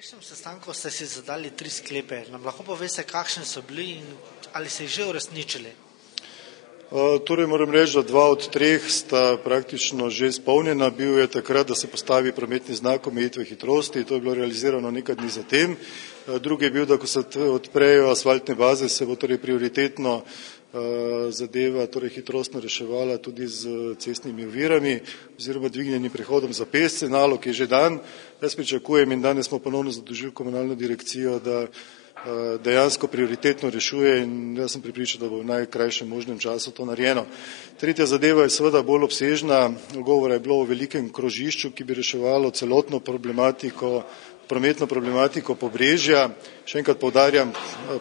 prejšnjem sestanku ste si zadali 3 sklepe. Nam lahko poveste, kakšni so bili in ali se jih že uresničili? Torej moram reči, da 2 od 3 sta praktično že izpolnjena. Bil je takrat, da se postavi prometni znak omejitve hitrosti, to je bilo realizirano nekaj dni zatem. Drugi je bil, da ko se odprejo asfaltne baze, se bo torej prioritetno zadeva torej hitrostno reševala tudi z cestnimi ovirami oziroma dvignjenim prehodom za pešce. Nalog je že dan. Jaz pričakujem in danes smo ponovno zadolžili komunalno direkcijo, da dejansko prioritetno rešuje in jaz sem prepričan, da bo v najkrajšem možnem času to narejeno. Tretja zadeva je seveda bolj obsežna. Govora je bilo o velikem krožišču, ki bi reševalo celotno prometno problematiko Pobrežja. Še enkrat poudarjam,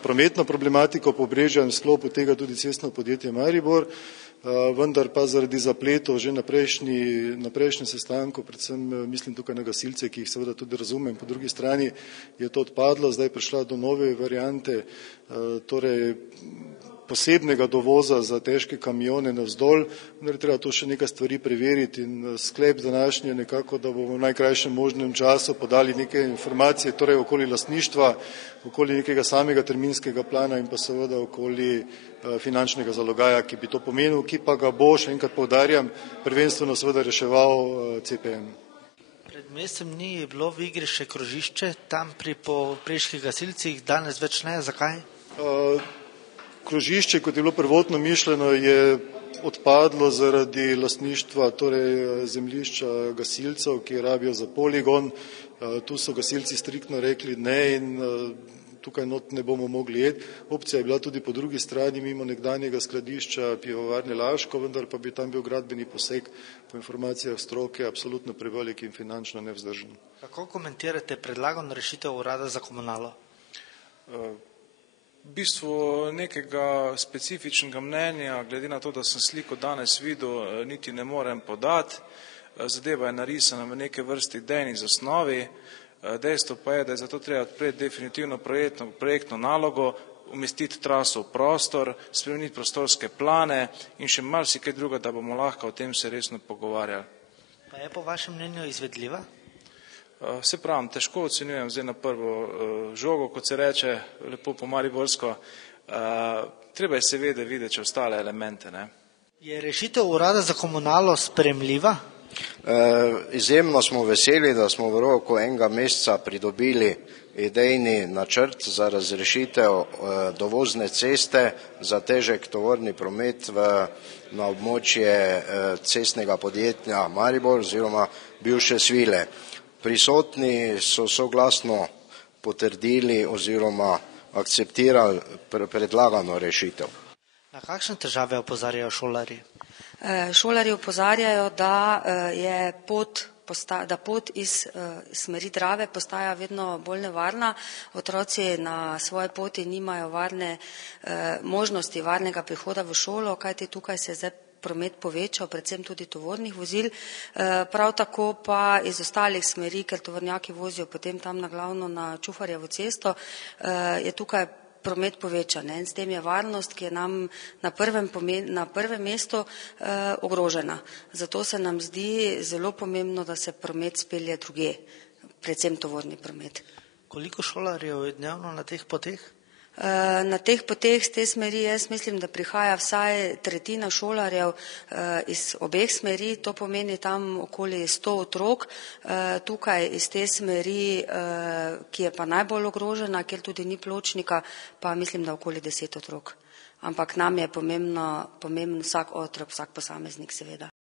prometno problematiko Pobrežja in v sklopu tega tudi cestno podjetje Maribor, vendar pa zaradi zapletov že na prejšnjem sestanku, predvsem mislim tukaj na gasilce, ki jih seveda tudi razumem, po drugi strani je to odpadlo, zdaj je prišla do nove variante, torej posebnega dovoza za težke kamione navzdol, vendar je treba to še nekaj stvari preveriti in sklep današnji je nekako, da bomo v najkrajšem možnem času podali neke informacije, torej okoli lastništva, okoli nekega samega terminskega plana in pa seveda okoli finančnega zalogaja, ki bi to pomenil, ki pa ga bo, še enkrat poudarjam, prvenstveno seveda reševal CPN. Pred mesecem dni je bilo v igri še krožišče, tam pri popreških gasilcih, danes več ne, zakaj? Krožišče, kot je bilo prvotno mišljeno, je odpadlo zaradi lastništva, torej zemljišča gasilcev, ki rabijo za poligon. Tu so gasilci striktno rekli ne in tukaj not ne bomo mogli iti. Opcija je bila tudi po drugi strani mimo nekdanjega skladišča pivovarne Laško, vendar pa bi tam bil gradbeni poseg po informacijah stroke absolutno prevelik in finančno nevzdržen. Kako komentirate predlagano rešitev urada za komunalo? V bistvu nekega specifičnega mnenja, glede na to, da sem sliko danes videl, niti ne morem podati. Zadeva je narisana v neke vrsti idejni zasnovi. Dejstvo pa je, da je zato treba odpreti definitivno projektno nalogo, umestiti traso v prostor, spremeniti prostorske plane in še marsikaj druga, da bomo lahko o tem se resno pogovarjali. Pa je po vašem mnenju izvedljiva? Se pravim, težko ocenjujem zdaj na prvo žogo, kot se reče, lepo po mariborsko. Treba je seveda videti ostale elemente. Ne? Je rešitev urada za komunalo sprejemljiva? Izjemno smo veseli, da smo v roku enega meseca pridobili idejni načrt za razrešitev dovozne ceste za težek tovorni promet na območje cestnega podjetja Maribor oziroma bivše Svile. Prisotni so soglasno potrdili oziroma akceptirali predlagano rešitev. Na kakšne težave opozarjajo šolarji? Šolarji opozarjajo, da pot iz smeri Drave postaja vedno bolj nevarna. Otroci na svoje poti nimajo možnosti varnega prihoda v šolo, kajti tukaj se zdaj promet povečal, predvsem tudi tovornih vozil, prav tako pa iz ostalih smeri, ker tovornjaki vozijo potem tam glavno na Čufarjevo cesto, je tukaj promet povečan in s tem je varnost, ki je nam na prvem mestu ogrožena. Zato se nam zdi zelo pomembno, da se promet spelje drugje, predvsem tovorni promet. Koliko šolarjev je dnevno na teh poteh? Na teh poteh z te smeri jaz mislim, da prihaja vsaj tretjina šolarjev iz obeh smeri, to pomeni tam okoli 100 otrok. Tukaj iz te smeri, ki je pa najbolj ogrožena, kjer tudi ni pločnika, pa mislim, da okoli 10 otrok. Ampak nam je pomemben vsak otrok, vsak posameznik seveda.